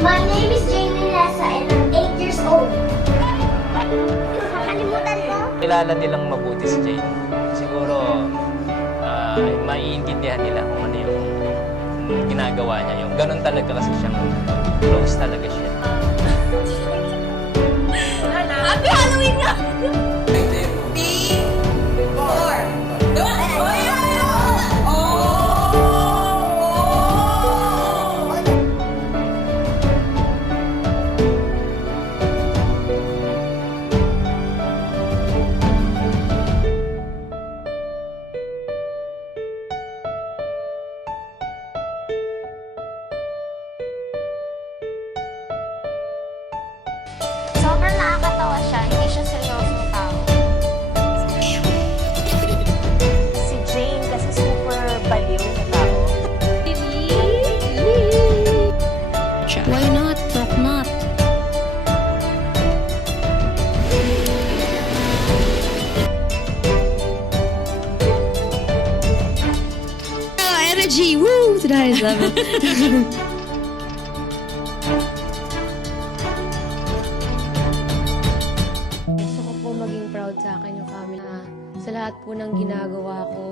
My name is Jamie Lessa and I'm 8 years old. Nakalimutan ko? Kilala nilang mabuti si Jane. Siguro, maiintindihan nila kung ano yung ginagawa niya. Yung ganun talaga kasi siyang close talaga siya. Happy Halloween nga! Sobrang nakakatawa siya, hindi siya seryosong tao. Si Jane kasi super baliw na tao. Why not? Talk not. Energy! Woo! To the highest level. Gusto ko po maging proud sa akin yung family na sa lahat po ng ginagawa ko.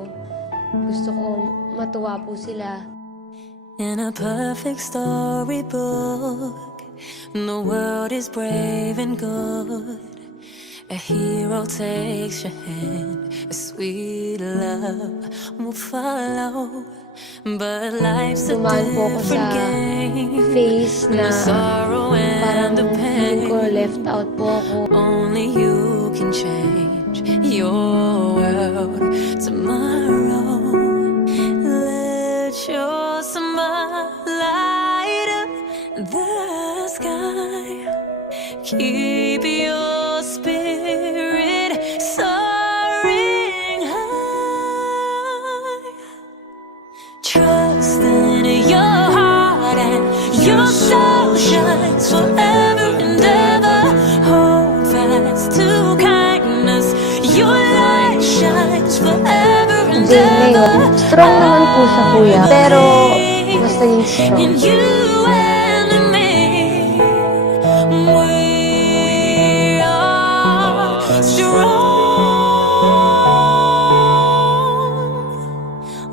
Gusto ko matuwa po sila. In a perfect storybook, the world is brave and good. A hero takes your hand, a sweet love will follow. But life's a Dumaan po ako different sa game. phase na The sorrow and parang the feeling ko pain. left out po ako. Only you can change your world tomorrow. Let your smile light up the sky. Keep your spirit soaring high. Trust in your heart and your soul shines forever and ever. Hold fast to kindness. Your light shines forever and Jane ever. ngayon, strong naman po siya kuya, pero mas naging strong. In you and me, we are strong.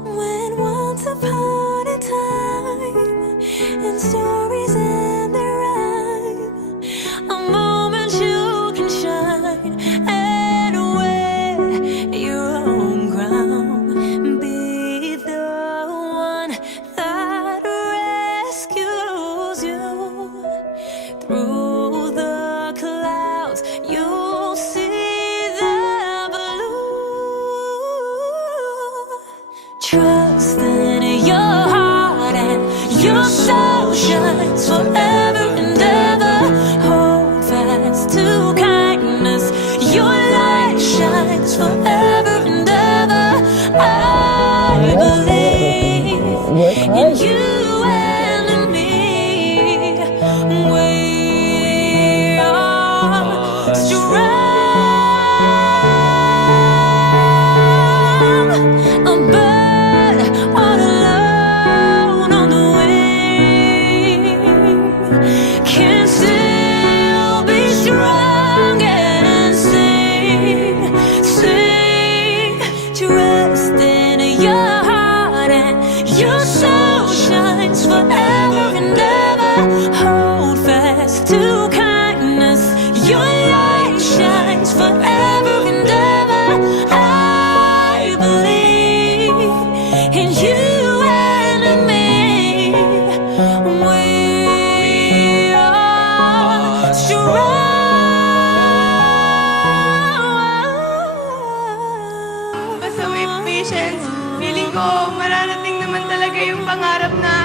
When once upon a time, and stories end their rhyme, a moment you can shine and wear your own crown. Be the one that rescues you through the clouds. You'll see the blue. Trust in your heart and your soul shines forever and ever. Hold fast to kindness. Your light shines forever and ever. I believe in you and me. We are strong. A bird all alone on the wing can still be strong and sing, sing. Trust in your heart and your soul shines forever and ever. Hold fast to kindness. Your light shines forever and ever. I believe in you and me. We are strong. Basta with patience, feeling ko mararating naman talaga yung pangarap na